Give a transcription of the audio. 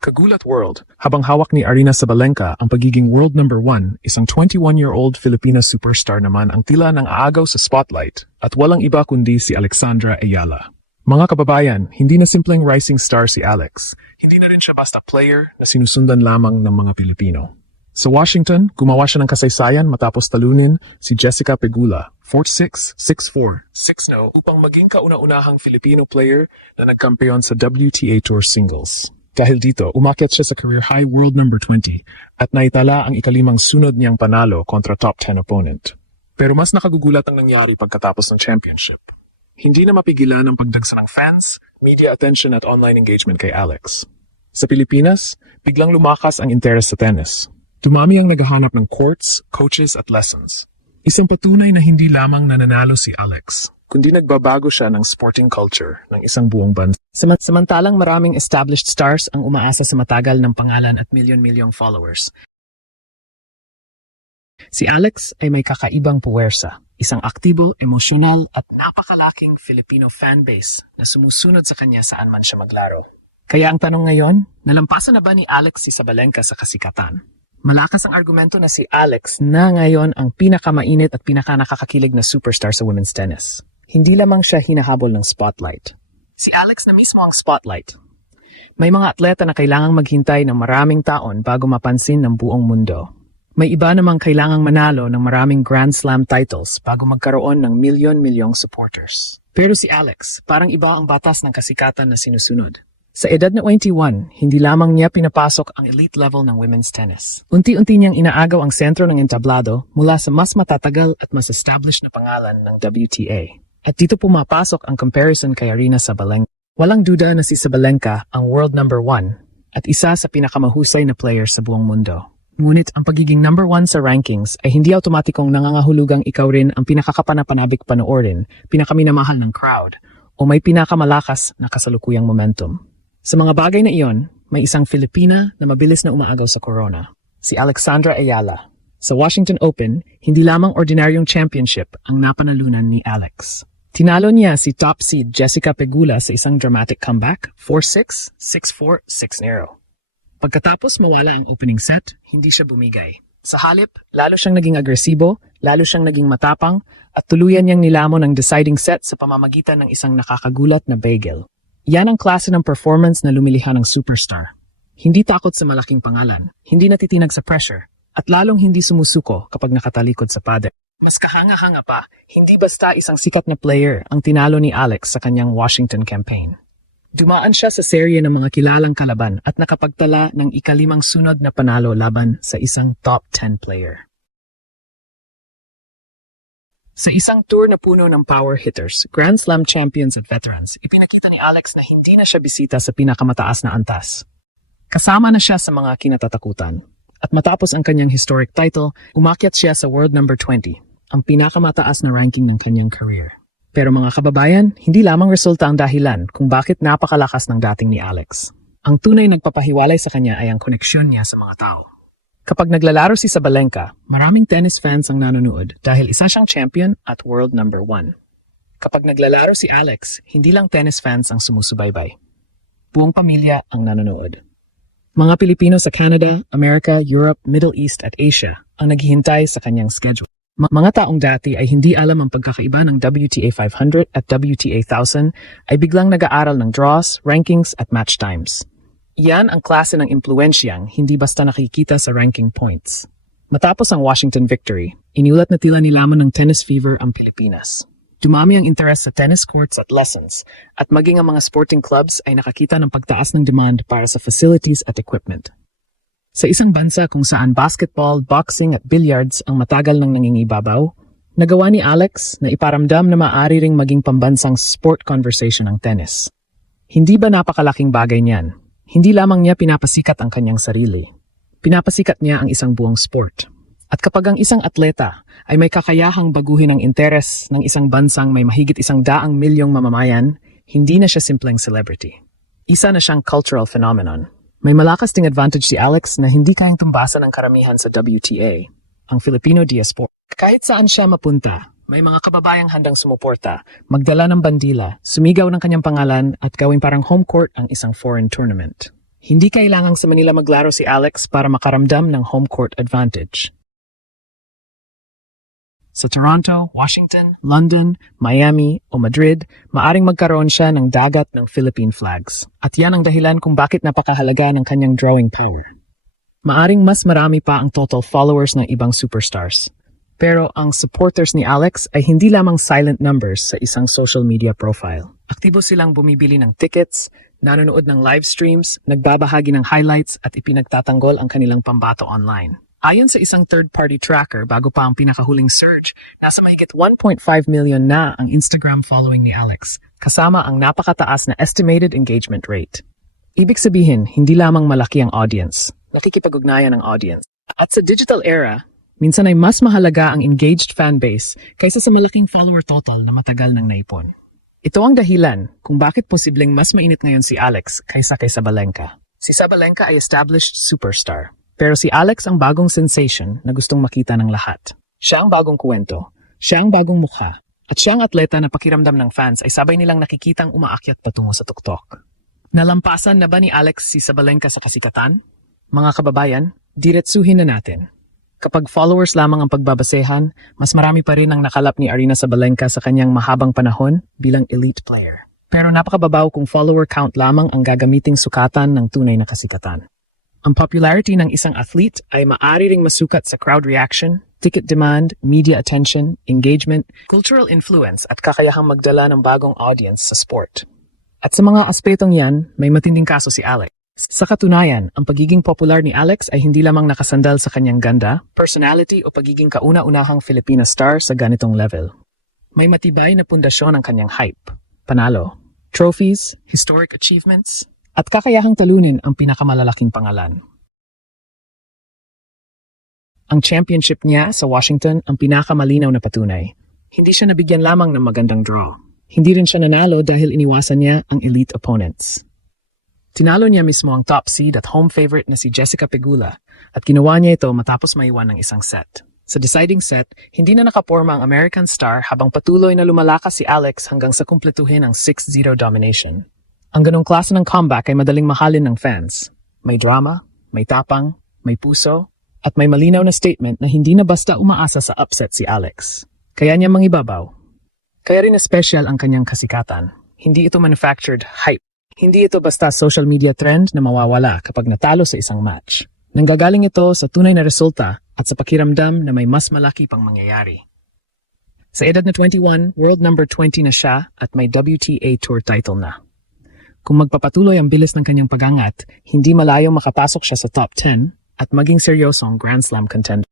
Kagulat World, habang hawak ni Aryna Sabalenka ang pagiging world number 1, isang 21-year-old Filipina superstar naman ang tila ng aagaw sa spotlight at walang iba kundi si Alexandra Ayala. Mga kababayan, hindi na simpleng rising star si Alex. Hindi na rin siya basta player na sinusundan lamang ng mga Pilipino. Sa Washington, gumawa siya ng kasaysayan matapos talunin si Jessica Pegula, 4'6", 6'4", 6'0", upang maging kauna-unahang Filipino player na nagkampeon sa WTA Tour Singles. Dahil dito, umakyat siya sa career high world number 20 at naitala ang ikalimang sunod niyang panalo kontra top 10 opponent. Pero mas nakagugulat ang nangyari pagkatapos ng championship. Hindi na mapigilan ang pagdagsa ng fans, media attention at online engagement kay Alex. Sa Pilipinas, biglang lumakas ang interes sa tennis. Dumami ang naghahanap ng courts, coaches at lessons. Isang patunay na hindi lamang nananalo si Alex, kundi nagbabago siya ng sporting culture ng isang buong bansa. Samantalang maraming established stars ang umaasa sa matagal ng pangalan at milyon-milyong followers. Si Alex ay may kakaibang puwersa, isang aktibo, emosyonal at napakalaking Filipino fanbase na sumusunod sa kanya saan man siya maglaro. Kaya ang tanong ngayon, nalampasan na ba ni Alex si Sabalenka sa kasikatan? Malakas ang argumento na si Alex na ngayon ang pinakamainit at pinakanakakakilig na superstar sa women's tennis. Hindi lamang siya hinahabol ng spotlight. Si Alex na mismo ang spotlight. May mga atleta na kailangang maghintay ng maraming taon bago mapansin ng buong mundo. May iba namang kailangang manalo ng maraming Grand Slam titles bago magkaroon ng milyon-milyong supporters. Pero si Alex, parang iba ang batas ng kasikatan na sinusunod. Sa edad na 21, hindi lamang niya pinapasok ang elite level ng women's tennis. Unti-unti niyang inaagaw ang sentro ng entablado mula sa mas matatagal at mas established na pangalan ng WTA. At dito pumapasok ang comparison kay Aryna Sabalenka. Walang duda na si Sabalenka ang world number 1 at isa sa pinakamahusay na player sa buong mundo. Ngunit ang pagiging number 1 sa rankings ay hindi automatikong nangangahulugang ikaw rin ang pinakakapanapanabik panoorin, pinakaminamahal ng crowd, o may pinakamalakas na kasalukuyang momentum. Sa mga bagay na iyon, may isang Filipina na mabilis na umaagaw sa corona, si Alexandra Ayala. Sa Washington Open, hindi lamang ordinaryong championship ang napanalunan ni Alex. Tinalo niya si top seed Jessica Pegula sa isang dramatic comeback, 4-6, 6-4, 6-0. Pagkatapos mawala ang opening set, hindi siya bumigay. Sa halip, lalo siyang naging agresibo, lalo siyang naging matapang, at tuluyan niyang nilamon ang deciding set sa pamamagitan ng isang nakakagulat na bagel. Yan ang klase ng performance na lumilihan ng superstar. Hindi takot sa malaking pangalan, hindi natitinag sa pressure, at lalong hindi sumusuko kapag nakatalikod sa pader. Mas kahanga-hanga pa, hindi basta isang sikat na player ang tinalo ni Alex sa kanyang Washington campaign. Dumaan siya sa serye ng mga kilalang kalaban at nakapagtala ng ikalimang sunod na panalo laban sa isang top 10 player. Sa isang tour na puno ng power hitters, Grand Slam champions at veterans, ipinakita ni Alex na hindi na siya bisita sa pinakamataas na antas. Kasama na siya sa mga kinatatakutan. At matapos ang kanyang historic title, umakyat siya sa world number 20, ang pinakamataas na ranking ng kanyang career. Pero mga kababayan, hindi lamang resulta ang dahilan kung bakit napakalakas ng dating ni Alex. Ang tunay nagpapahiwalay sa kanya ay ang koneksyon niya sa mga tao. Kapag naglalaro si Sabalenka, maraming tennis fans ang nanonood dahil isa siyang champion at world number 1. Kapag naglalaro si Alex, hindi lang tennis fans ang sumusubaybay. Buong pamilya ang nanonood. Mga Pilipino sa Canada, America, Europe, Middle East at Asia ang naghihintay sa kanyang schedule. Mga taong dati ay hindi alam ang pagkakaiba ng WTA 500 at WTA 1000 ay biglang nag-aaral ng draws, rankings at match times. Iyan ang klase ng impluensyang hindi basta nakikita sa ranking points. Matapos ang Washington victory, iniulat na tila nilamon ng tennis fever ang Pilipinas. Dumami ang interes sa tennis courts at lessons, at maging ang mga sporting clubs ay nakakita ng pagtaas ng demand para sa facilities at equipment. Sa isang bansa kung saan basketball, boxing at billiards ang matagal nang nangingibabaw, nagawa ni Alex na iparamdam na maaari ring maging pambansang sport conversation ang tennis. Hindi ba napakalaking bagay niyan? Hindi lamang niya pinapasikat ang kanyang sarili. Pinapasikat niya ang isang buong sport. At kapag ang isang atleta ay may kakayahang baguhin ang interes ng isang bansang may mahigit 100 milyong mamamayan, hindi na siya simpleng celebrity. Isa na siyang cultural phenomenon. May malakas ding advantage si Alex na hindi kayang tumbasan ng karamihan sa WTA, ang Filipino diaspora. Kahit saan siya mapunta, may mga kababayang handang sumuporta, magdala ng bandila, sumigaw ng kanyang pangalan at gawing parang home court ang isang foreign tournament. Hindi kailangang sa Manila maglaro si Alex para makaramdam ng home court advantage. Sa Toronto, Washington, London, Miami o Madrid, maaring magkaroon siya ng dagat ng Philippine flags. At yan ang dahilan kung bakit napakahalaga ng kanyang drawing power. Maaring mas marami pa ang total followers ng ibang superstars. Pero ang supporters ni Alex ay hindi lamang silent numbers sa isang social media profile. Aktibo silang bumibili ng tickets, nanonood ng live streams, nagbabahagi ng highlights at ipinagtatanggol ang kanilang pambato online. Ayon sa isang third-party tracker bago pa ang pinakahuling surge, nasa mahigit 1.5 million na ang Instagram following ni Alex, kasama ang napakataas na estimated engagement rate. Ibig sabihin, hindi lamang malaki ang audience, nakikipag-ugnayan ang audience. At sa digital era, minsan ay mas mahalaga ang engaged fanbase kaysa sa malaking follower total na matagal nang naipon. Ito ang dahilan kung bakit posibleng mas mainit ngayon si Alex kaysa kay Sabalenka. Si Sabalenka ay established superstar. Pero si Alex ang bagong sensation na gustong makita ng lahat. Siya ang bagong kwento, siya ang bagong mukha, at siya ang atleta na pakiramdam ng fans ay sabay nilang nakikitang umaakyat patungo sa tuktok. Nalampasan na ba ni Alex si Sabalenka sa kasikatan? Mga kababayan, diretsuhin na natin. Kapag followers lamang ang pagbabasehan, mas marami pa rin ang nakalap ni Aryna Sabalenka sa kanyang mahabang panahon bilang elite player. Pero napakababaw kung follower count lamang ang gagamiting sukatan ng tunay na kasikatan. Ang popularity ng isang athlete ay maaari ring masukat sa crowd reaction, ticket demand, media attention, engagement, cultural influence at kakayahang magdala ng bagong audience sa sport. At sa mga aspetong yan, may matinding kaso si Alex. Sa katunayan, ang pagiging popular ni Alex ay hindi lamang nakasandal sa kanyang ganda, personality o pagiging kauna-unahang Filipina star sa ganitong level. May matibay na pundasyon ang kanyang hype, panalo, trophies, historic achievements, at kakayahang talunin ang pinakamalalaking pangalan. Ang championship niya sa Washington ang pinakamalinaw na patunay. Hindi siya nabigyan lamang ng magandang draw. Hindi rin siya nanalo dahil iniwasan niya ang elite opponents. Tinalo niya mismo ang top seed at home favorite na si Jessica Pegula at ginawa niya ito matapos maiwan ng isang set. Sa deciding set, hindi na nakaporma ang American star habang patuloy na lumalakas si Alex hanggang sa kumpletuhin ang 6-0 domination. Ang ganong klase ng comeback ay madaling mahalin ng fans. May drama, may tapang, may puso, at may malinaw na statement na hindi na basta umaasa sa upset si Alex. Kaya niya mangibabaw. Kaya rin na special ang kanyang kasikatan. Hindi ito manufactured hype. Hindi ito basta social media trend na mawawala kapag natalo sa isang match. Nanggagaling ito sa tunay na resulta at sa pakiramdam na may mas malaki pang mangyayari. Sa edad na 21, world number 20 na siya at may WTA Tour title na. Kung magpapatuloy ang bilis ng kanyang pagangat, hindi malayong makapasok siya sa top 10 at maging seryosong Grand Slam contender.